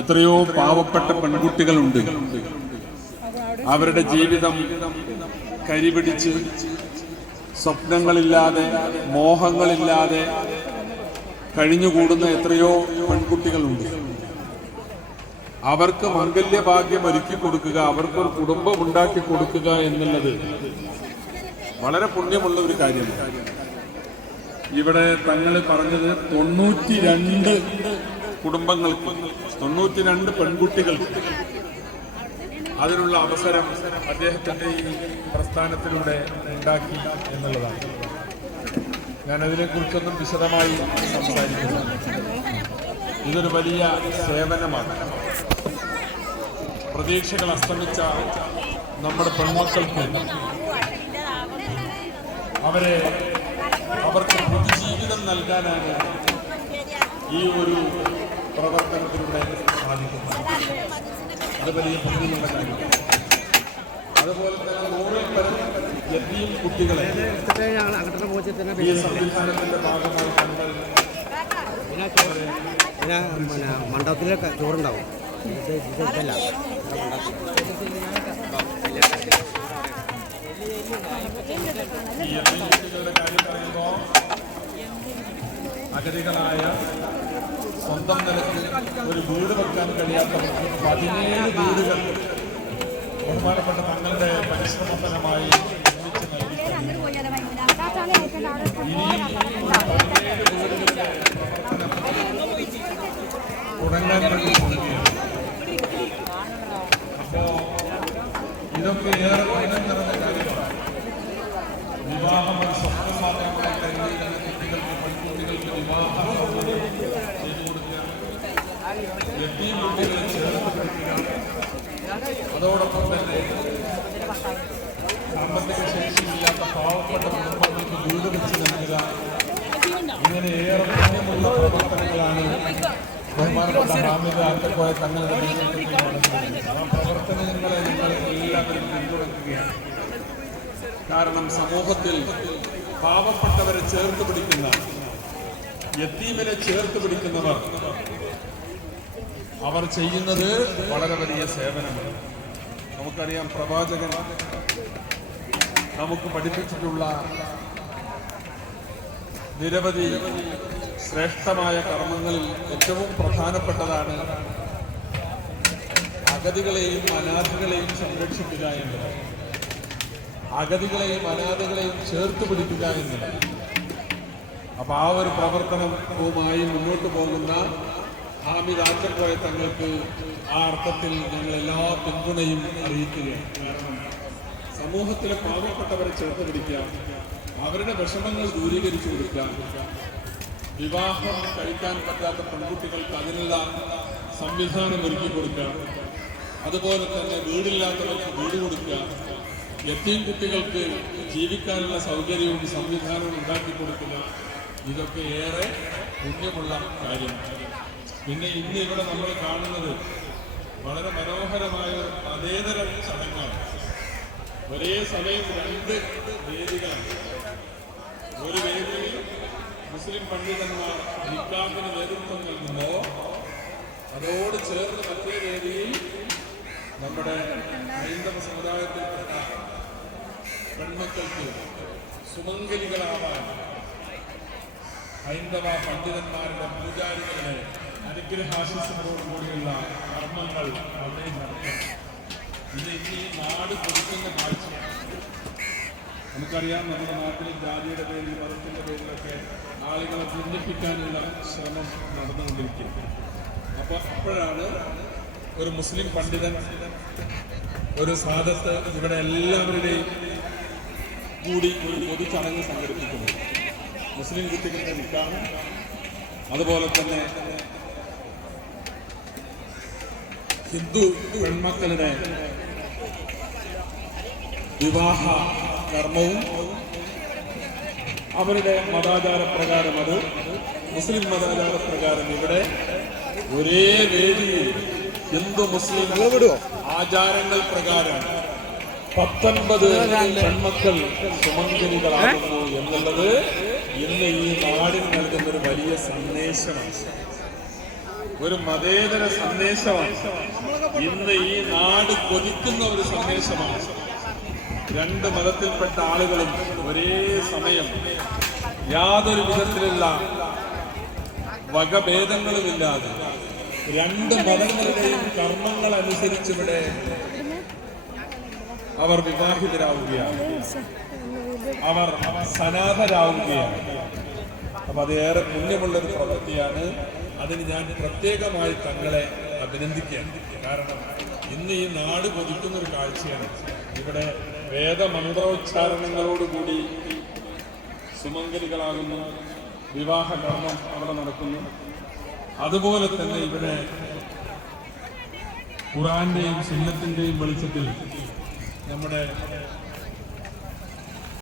എത്രയോ പാവപ്പെട്ട പെൺകുട്ടികളുണ്ട്. അവരുടെ ജീവിതം കരിപിടിച്ച് സ്വപ്നങ്ങളില്ലാതെ മോഹങ്ങളില്ലാതെ കഴിഞ്ഞുകൂടുന്ന എത്രയോ പെൺകുട്ടികളുണ്ട്. അവർക്ക് മംഗല്യഭാഗ്യം ഒരുക്കി കൊടുക്കുക, അവർക്കൊരു കുടുംബം ഉണ്ടാക്കി കൊടുക്കുക എന്നുള്ളത് വളരെ പുണ്യമുള്ള ഒരു കാര്യമാണ്. ഇവിടെ തങ്ങൾ പറഞ്ഞത് 92 കുടുംബങ്ങൾക്ക്, 92 പെൺകുട്ടികൾക്ക് അതിനുള്ള അവസരം അദ്ദേഹത്തിന്റെ ഈ പ്രസ്ഥാനത്തിലൂടെ ഉണ്ടാക്കി എന്നുള്ളതാണ്. ഞാനതിനെക്കുറിച്ചൊന്നും വിശദമായി സംസാരിക്കുന്നു. ഇതൊരു വലിയ സേവനമാണ്. പ്രതീക്ഷകൾ അസ്തമിച്ച നമ്മുടെ പെൺമക്കൾക്ക് അവർക്ക് പുതുജീവിതം നൽകാനാണ് ഈ ഒരു പ്രവർത്തനത്തിലൂടെ സാധിക്കുന്നത്. അത് വലിയ പുണ്യമുള്ള കാര്യമാണ്. അതുപോലെ തന്നെ 100-ൽ പരം യതീം കുട്ടികളെ ഈ സംവിധാനത്തിന്റെ ഭാഗമായി മണ്ഡപത്തിലൊക്കെ ചോറുണ്ടാവും. ഈ യതീം കുട്ടികളുടെ കാര്യം പറയുമ്പോൾ അഗതികളായ സ്വന്തം നിലയ്ക്ക് ഒരു വീട് വെക്കാൻ കഴിയാത്തവർക്ക് 17 വീടുകൾ ബഹുമാനപ്പെട്ട തങ്ങളുടെ പരിശ്രമഫലമായി നിർമ്മിച്ച് നൽകി. ഇനിയും 17 വീടുകളുടെ തുടങ്ങാൻ വേണ്ടി പോവുകയാണ്. അപ്പോ ഇതൊക്കെ ഏറെ പുണ്യം നിറഞ്ഞ കാര്യമാണ്. വിവാഹം ഒരു സ്വപ്നം മാത്രമായി കരുതിയിരുന്ന കുട്ടികൾക്ക്, പെൺകുട്ടികൾക്ക് വിവാഹം ചെയ്തു കൊടുക്കുക, യതീം കുട്ടികളെ ചേർത്ത് പഠിക്കുക, അതോടൊപ്പം തന്നെ സാമ്പത്തിക ശേഷിയില്ലാത്ത പാവപ്പെട്ട കുടുംബങ്ങൾക്ക് വീട് വെച്ച് നൽകുക, ഇങ്ങനെ ഏറെ പുണ്യമുള്ള പ്രവർത്തനങ്ങളാണ് ബഹുമാനപ്പെട്ട ഹാമിദ് ആറ്റക്കോയ തങ്ങളുടെ നേതൃത്വത്തിൽ നടക്കുന്നത്. ആ പ്രവർത്തനങ്ങളെ നിങ്ങൾ എല്ലാവരും പിന്തുണയ്ക്കുകയാണ്. കാരണം സമൂഹത്തിൽ പാവപ്പെട്ടവരെ ചേർത്ത് പിടിക്കുന്ന, യതീമിനെ ചേർത്ത് പിടിക്കുന്നവർ അവർ ചെയ്യുന്നത് വളരെ വലിയ സേവനമാണ്. നമുക്കറിയാം, പ്രവാചകൻ നമുക്ക് പഠിപ്പിച്ചിട്ടുള്ള നിരവധി ശ്രേഷ്ഠമായ കർമ്മങ്ങളിൽ ഏറ്റവും പ്രധാനപ്പെട്ടതാണ് അഗതികളെയും അനാഥകളെയും സംരക്ഷിക്കുക എന്നത്, അഗതികളെയും അനാഥകളെയും ചേർത്ത് പിടിക്കുക എന്നത്. അപ്പൊ ആ ഒരു പ്രവർത്തനവുമായി മുന്നോട്ട് പോകുന്ന ഹാമിദ് ആറ്റക്കോയ തങ്ങൾക്ക് ആ അർത്ഥത്തിൽ ഞങ്ങൾ എല്ലാ പിന്തുണയും അറിയിക്കുകയാണ്. കാരണം സമൂഹത്തിലെ പാവപ്പെട്ടവരെ ചേർത്ത് പിടിക്കുക, അവരുടെ വിഷമങ്ങൾ ദൂരീകരിച്ചു കൊടുക്കുക, വിവാഹം കഴിക്കാൻ പറ്റാത്ത പെൺകുട്ടികൾക്ക് അതിനുള്ള സംവിധാനം ഒരുക്കി കൊടുക്കുക, അതുപോലെ തന്നെ വീടില്ലാത്തവർക്ക് വീട് കൊടുക്കുക, യതീം കുട്ടികൾക്ക് ജീവിക്കാനുള്ള സൗകര്യവും സംവിധാനവും ഉണ്ടാക്കി കൊടുക്കുക. ഇതൊക്കെ ഏറെ പുണ്യമുള്ള കാര്യമാണ്. പിന്നെ ഇന്ന് ഇവിടെ നമ്മൾ കാണുന്നത് വളരെ മനോഹരമായ മതേതര ചടങ്ങാണ്. ഒരേ സമയം 2 വേദികളാണ്. ഒരു വേദിയിൽ മുസ്ലിം പണ്ഡിതന്മാർ നിക്കാഹിന് നേതൃത്വം നൽകുമ്പോൾ അതോട് ചേർന്ന് മറ്റേ വേദിയിൽ നമ്മുടെ ഹൈന്ദവ സമുദായത്തിൽപ്പെട്ട പെൺമക്കൾക്ക് സുമംഗലികളാവാൻ ഹൈന്ദവ പണ്ഡിതന്മാരുടെ പൂജാരികളുടെ അനുഗ്രഹാശിസോടുകൂടിയുള്ള കർമ്മങ്ങൾ അവിടെ നടത്തും. ഇത് ഈ നാട് കൊടുക്കുന്ന കാഴ്ചയാണ്. നമുക്കറിയാം, നമ്മുടെ നാട്ടിൽ ജാതിയുടെ പേരിൽ, മതത്തിന്റെ പേരിലൊക്കെ ആളുകളെ ഭിന്നിപ്പിക്കാനുള്ള ശ്രമം നടന്നുകൊണ്ടിരിക്കുന്നത്. അപ്പോഴാണ് ഒരു മുസ്ലിം പണ്ഡിതൻ ഒരു സാദത്ത് ഇവിടെ എല്ലാവരുടെയും കൂടി ഒരു പൊതു ചടങ്ങ് സംഘടിപ്പിക്കുന്നു. മുസ്ലിം കുട്ടികളുടെ നിക്കാഹ്, അതുപോലെ തന്നെ ഹിന്ദു പെൺമക്കളുടെ വിവാഹ കർമ്മവും അവരുടെ മതാചാരപ്രകാരം, അത് മുസ്ലിം മതാചാരപ്രകാരം ഇവിടെ ഒരേ വേദിയിൽ ഹിന്ദു മുസ്ലിം ആചാരങ്ങൾ പ്രകാരം 19 പെൺമക്കൾ സുമംഗലികളാകുന്നു എന്നുള്ളത് ഇന്ന് ഈ നാടിന് നൽകുന്നൊരു വലിയ സന്ദേശമാണ്. ഒരു മതേതര സന്ദേശമാണ്. ഇന്ന് ഈ നാട് കൊതിക്കുന്ന ഒരു സന്ദേശമാണ്. രണ്ട് മതത്തിൽപ്പെട്ട ആളുകളും ഒരേ സമയം യാതൊരു വിധത്തിലുള്ള വകഭേദങ്ങളുമില്ലാതെ രണ്ട് മതങ്ങളുടെയും കർമ്മങ്ങൾ അനുസരിച്ച് ഇവിടെ അവർ വിവാഹിതരാവുകയാണ്, അവർ സനാതരാവുകയാണ്. അപ്പൊ അത് ഏറെ പുണ്യമുള്ളൊരു പ്രവൃത്തിയാണ്. അതിന് ഞാൻ പ്രത്യേകമായി തങ്ങളെ അഭിനന്ദിക്കുകയാണ്. കാരണം ഇന്ന് ഈ നാട് കൊതിക്കുന്ന ഒരു കാഴ്ചയാണ്. ഇവിടെ വേദമന്ത്രോച്ചാരണങ്ങളോടുകൂടി സുമംഗലികളാകുന്നു, വിവാഹകർമ്മം അവിടെ നടക്കുന്നു. അതുപോലെ തന്നെ ഇവിടെ ഖുർആന്റെയും സുന്നത്തിന്റെയും വെളിച്ചത്തിൽ നമ്മുടെ